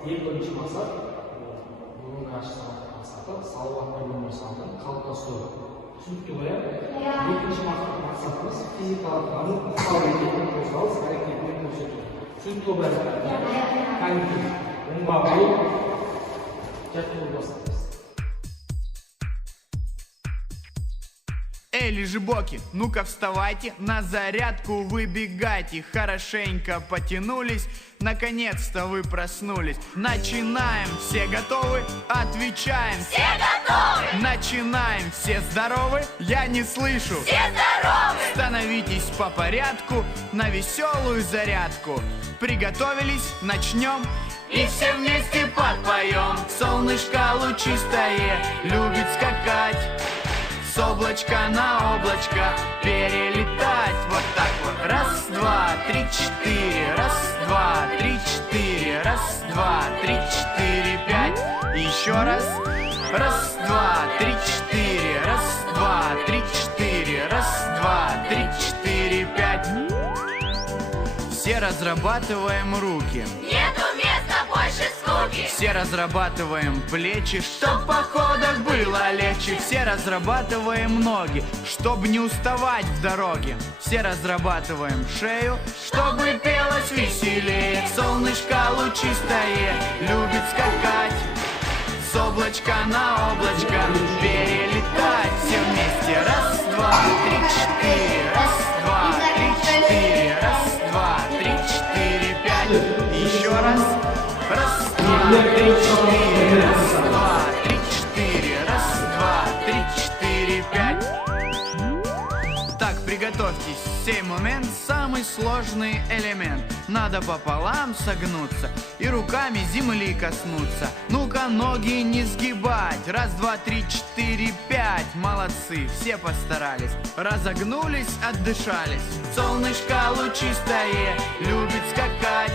Ең бірінші мақсат бүгінгі ашқан мақсаты салауатты өмір салтын қалыптастыру. Түсінікті ғой? Екінші мақсатымыз физикалық даму, ықпал ететін қозғалыс әрекетімен көрсету. Түсінікті ғой бәрі? Кәдімгі оңға бұру жаттығу бастаймыз. Эй, лежебоки, ну-ка вставайте, на зарядку выбегайте. Хорошенько потянулись, наконец-то вы проснулись. Начинаем, все готовы? Отвечаем. Все готовы! Начинаем, все здоровы? Я не слышу. Все здоровы! Становитесь по порядку, на веселую зарядку. Приготовились, начнем. И все вместе подпоем. Солнышко лучистое любит скакать, с облачка на облачко перелетать. Вот так вот. Раз, два, три, четыре. Раз, два, три, четыре. Раз, два, три, четыре, пять. Еще раз. Раз, два, три, четыре. Раз, два, три, четыре. Раз, два, три, четыре, пять. Все разрабатываем руки. Нету места больше скуки. Все разрабатываем плечи, чтоб в походах было легче. Все разрабатываем ноги, чтоб не уставать в дороге. Все разрабатываем шею, чтобы пелось веселее. Солнышко лучистое любит скакать, с облачка на облачко перелетать. Все вместе. Раз, два, три, четыре. Раз, два, три, четыре. Раз, два, три, четыре, пять. Еще раз. Раз, два, три, четыре. Раз, два, три, четыре. Раз, два, три, четыре, пять. Так, приготовьтесь. Сей момент самый сложный элемент. Надо пополам согнуться и руками земли коснуться. Ну-ка, ноги не сгибать. Раз, два, три, четыре, пять. Молодцы, все постарались. Разогнулись, отдышались. Солнышко лучистое любит скакать,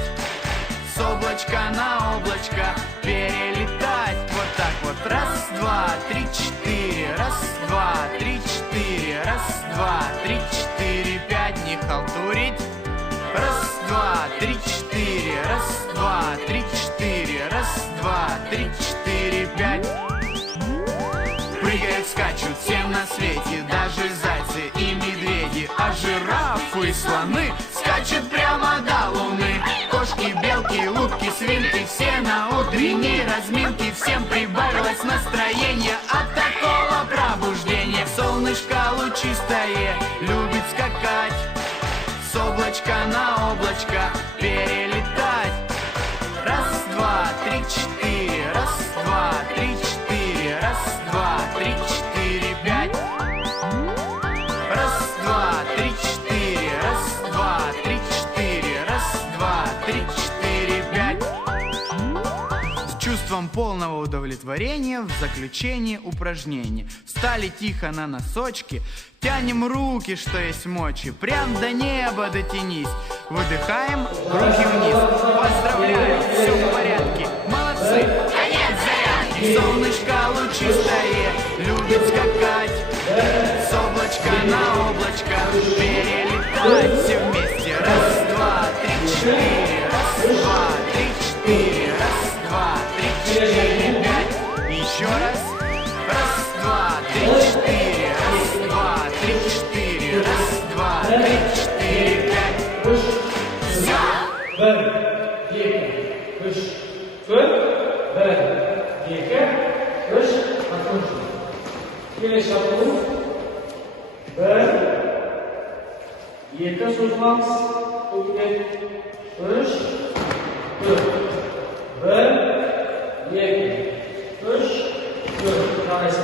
с облачка на облачко перелетать. Вот так вот. Раз, два, три, четыре. Раз, два, три, четыре. Раз, два, три, четыре, пять. Не халтурить. Раз, два, три, четыре. Раз, два, три, четыре. Раз, два, три, четыре, пять. Прыгают, скачут всем на свете, даже зайцы и медведи, а жирафы и слоны скачут прямо до луны. Кошки, белки, утки, свинки, все на утренней разминке. Всем прибавилось настроение от такого пробуждения. Солнышко лучистое любит скакать, с облачка на облачко перелетать. Раз, два, три, четыре. Раз, два, три, четыре. Раз, два, три, четыре, пять. Раз, два, три, четыре. Раз, два, три, четыре. Раз, два, три, четыре, пять. С чувством полного удовлетворения в заключение упражнения. Встали тихо на носочки, тянем руки, что есть мочи, прям до неба дотянись. Выдыхаем, руки вниз. Поздравляю, все в порядке. Молодцы. Конец зарядки. Солнышко лучистое любит скакать, с облачка на облачко перелетать. Все вместе. Раз, два, три, четыре. Раз, два, три, четыре. Раз, два, три, четыре, пять. Еще раз. Раз, два, три, четыре. Раз, два, три, четыре. Раз, два, три, четыре, пять. Все. Bir, iki, üç, dört. Bir, iki, üç, atmışım. Güneş yapalım. Bir, iki sözmemiz. İki, üç, dört. Bir, iki, üç, dört. Tanesi.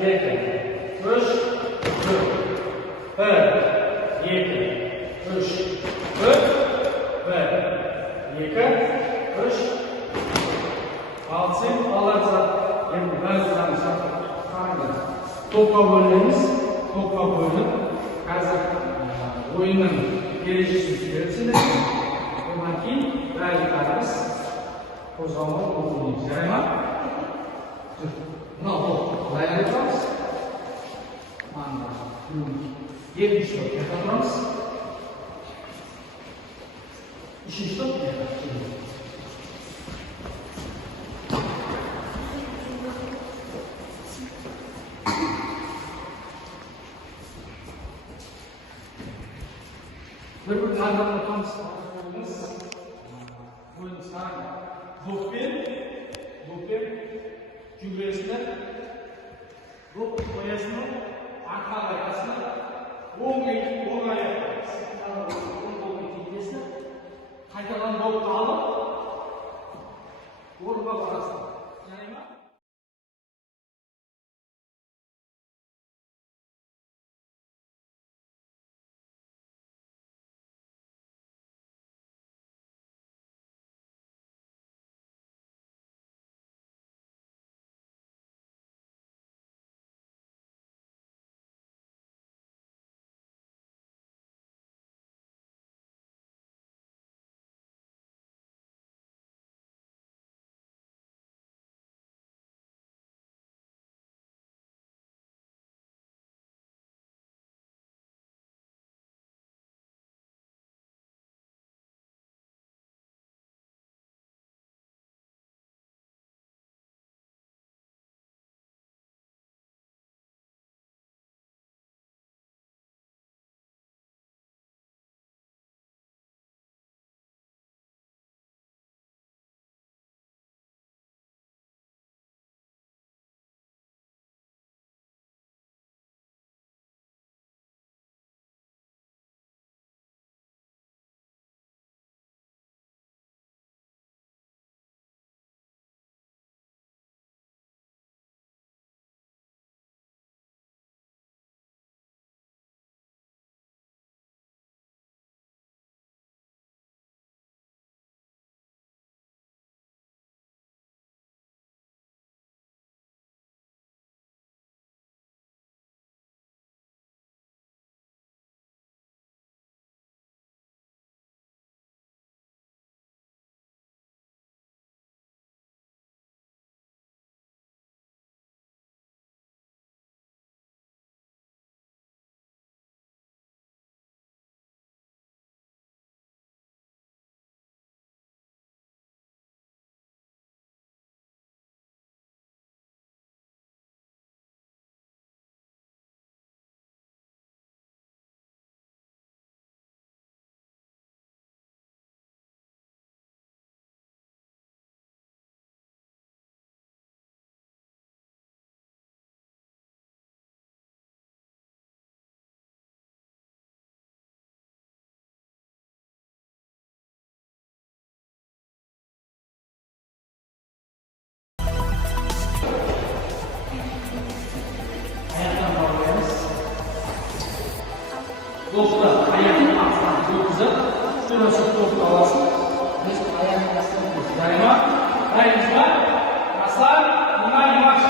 Bir, iki, üç, dört. Bir, iki, üç, dört. Bir, iki, üç. Altı, alırsa. Şimdi ben sanırsam. Topla bölümümüz. Topla bölüm. Kazak oyunun gelişi süresinde. Bundan ki verdiğimiz o zaman okuluyuz. Yani ne oldu? Dayanacağız. Manda. 74 yapacağız. Üçüncü top yapacağız. Bir tandırma tanıştırmamız. Buyurun sana. Doktor cübresini, doktor boyasını, arka ayakasını, 10 ayak. Qaytadan doktor alıp, orga barasın. Yani mi? Dostlar, ayağının altından çok güzel. Şurası çok havası. Biz ayağının altından çok güzel. Daima, ayağınızda, kaslar, bunlar yavaş.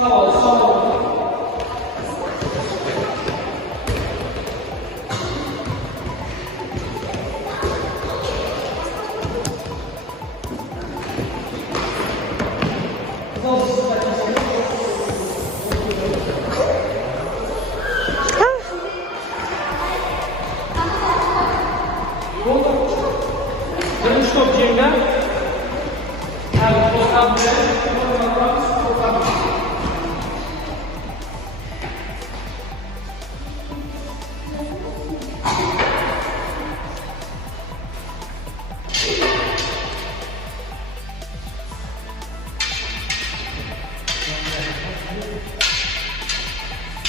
Sağ ol, sağ ol. Dönüş top yeniden. Yani tokat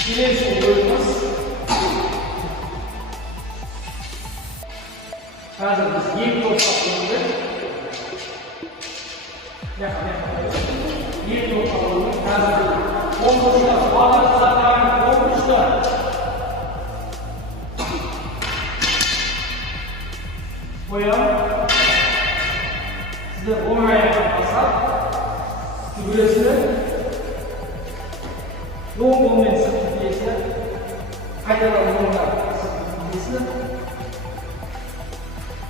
İleri bölümümüz. Hazır biz 7 top atıyoruz. Yedi top atıyoruz. Hazır. 19'da bağlar zaten 13'da. Boyam. Size 10 ayağa basar. Kübresini. Long movement sıkıntıysa kaydadan long'da sıkıntıysa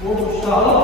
bu uçta alıp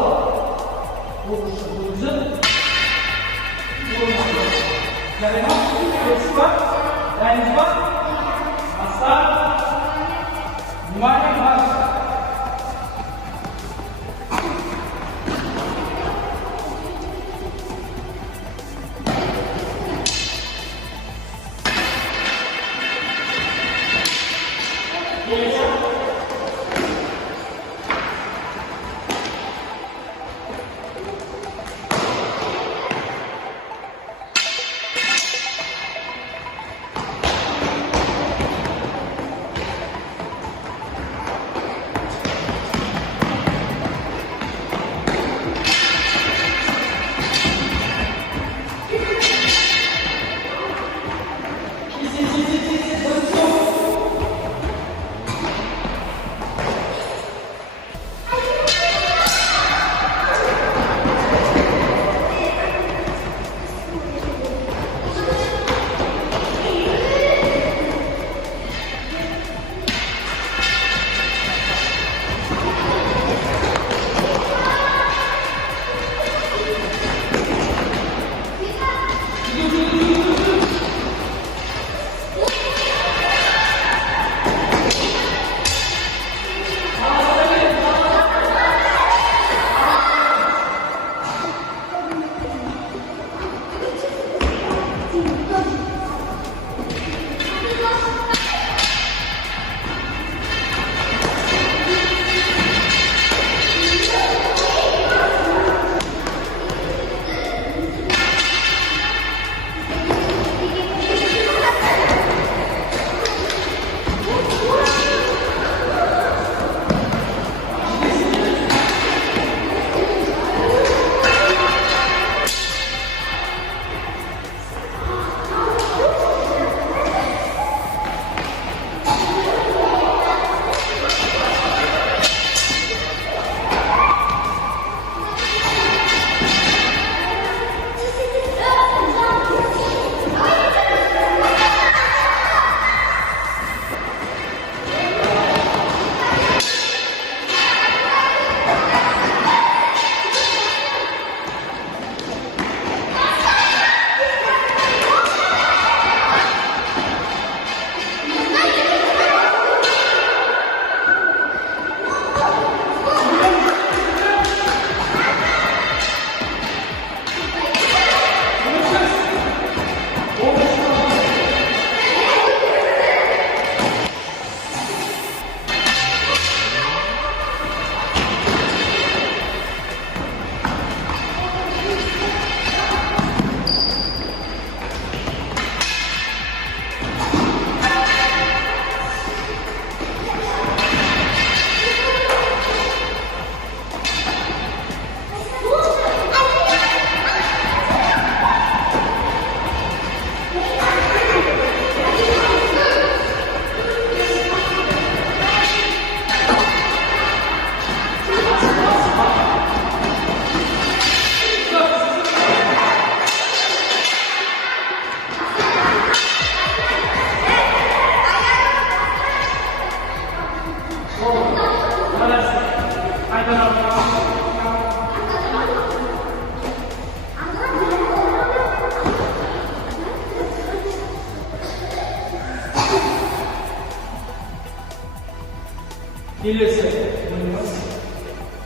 Gelirse oyunumuz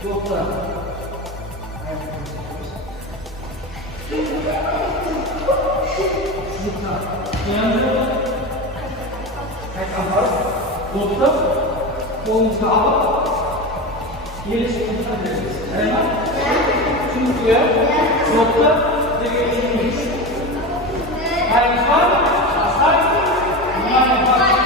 yokta. Zıpla. Yanında kaykam var. Yokta. Kolumuzu alıp gelirse konuşabiliriz. Hemen. Çünkü yokta ve gelişimiz. Kaykam var. Asar. Bunlar var.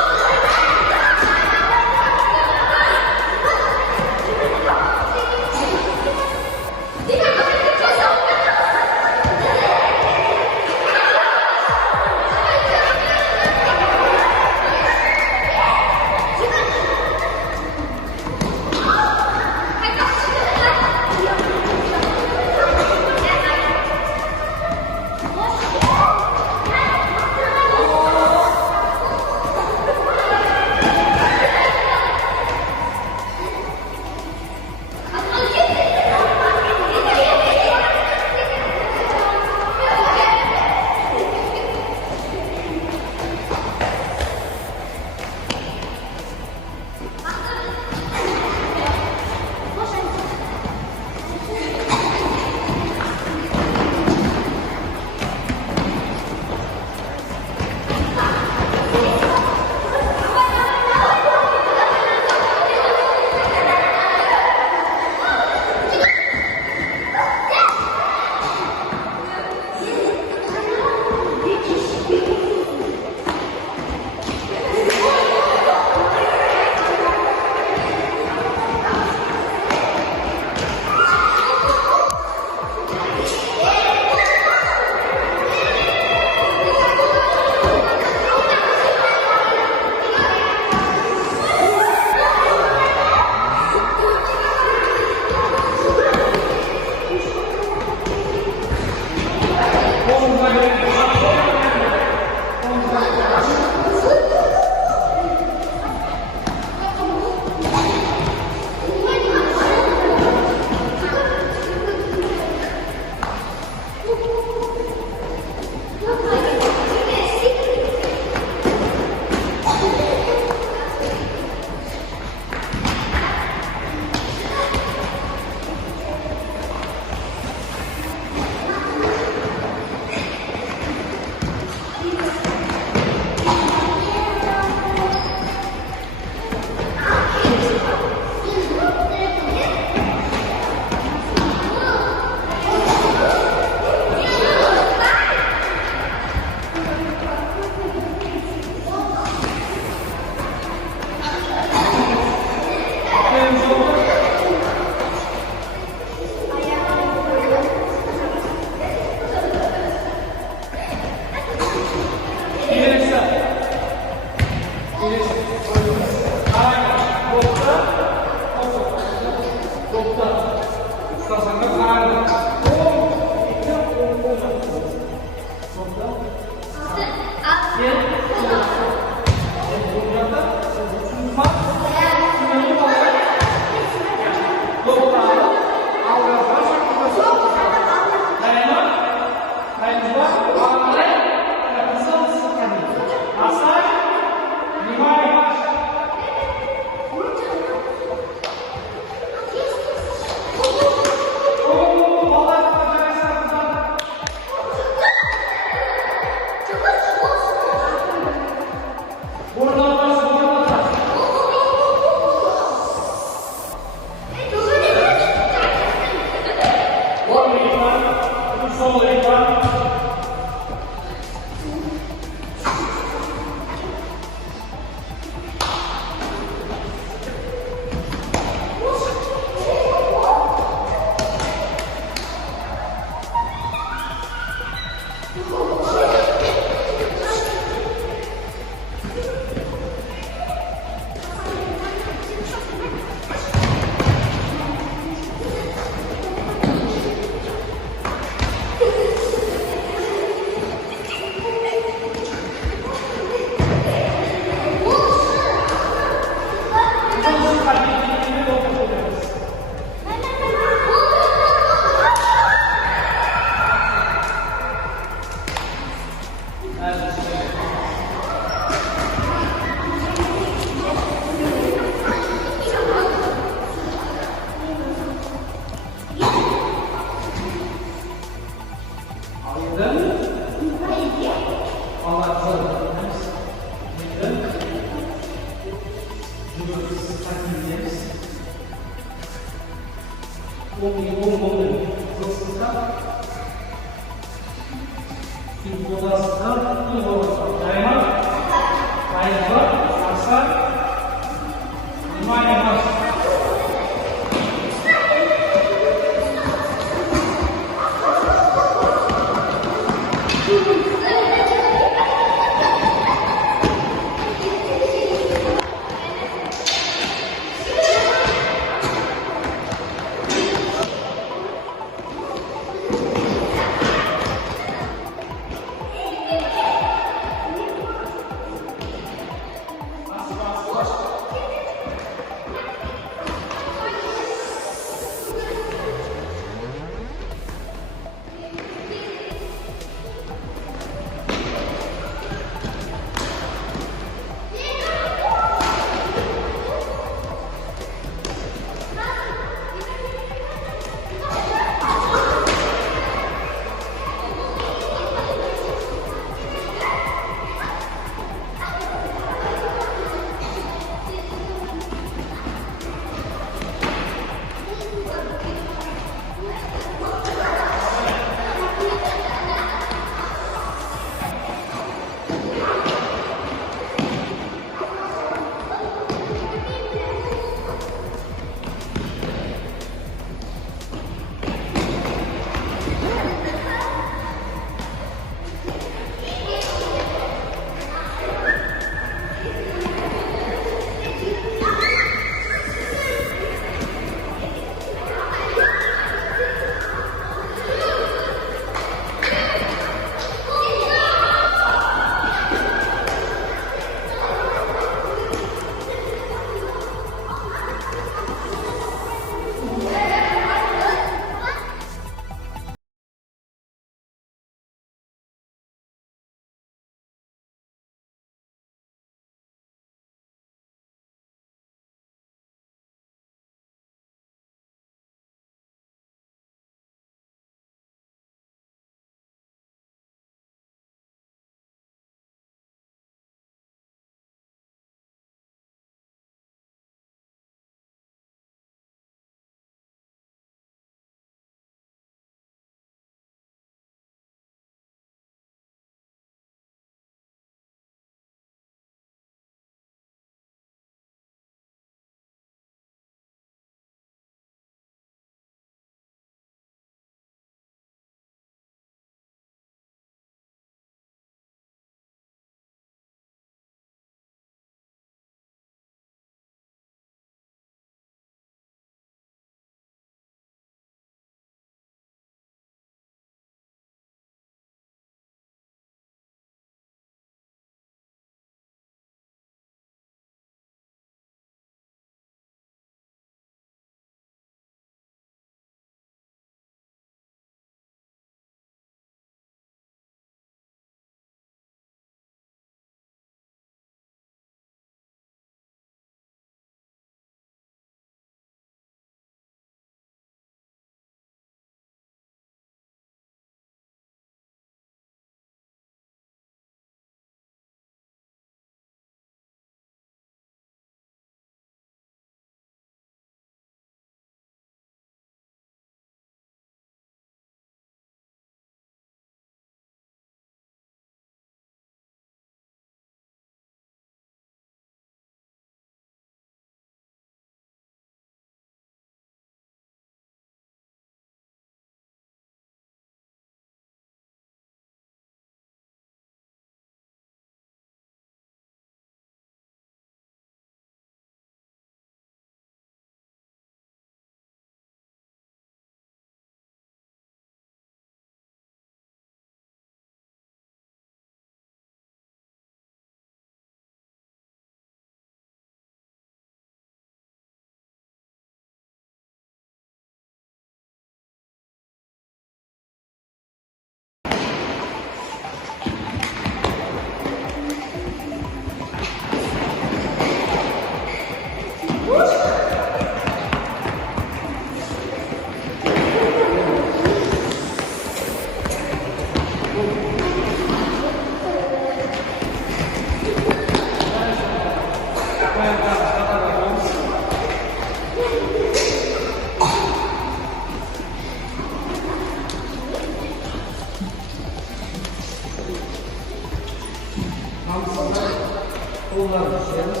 қолдар түсеміз.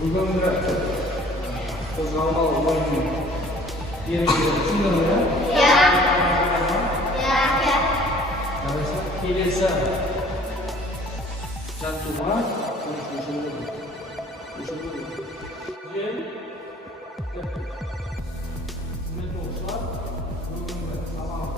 Бүгінгі қозғалмалы ойынның ережелері түсіндіңіз бе? Келесі жаттығуға бүгінгі сабақ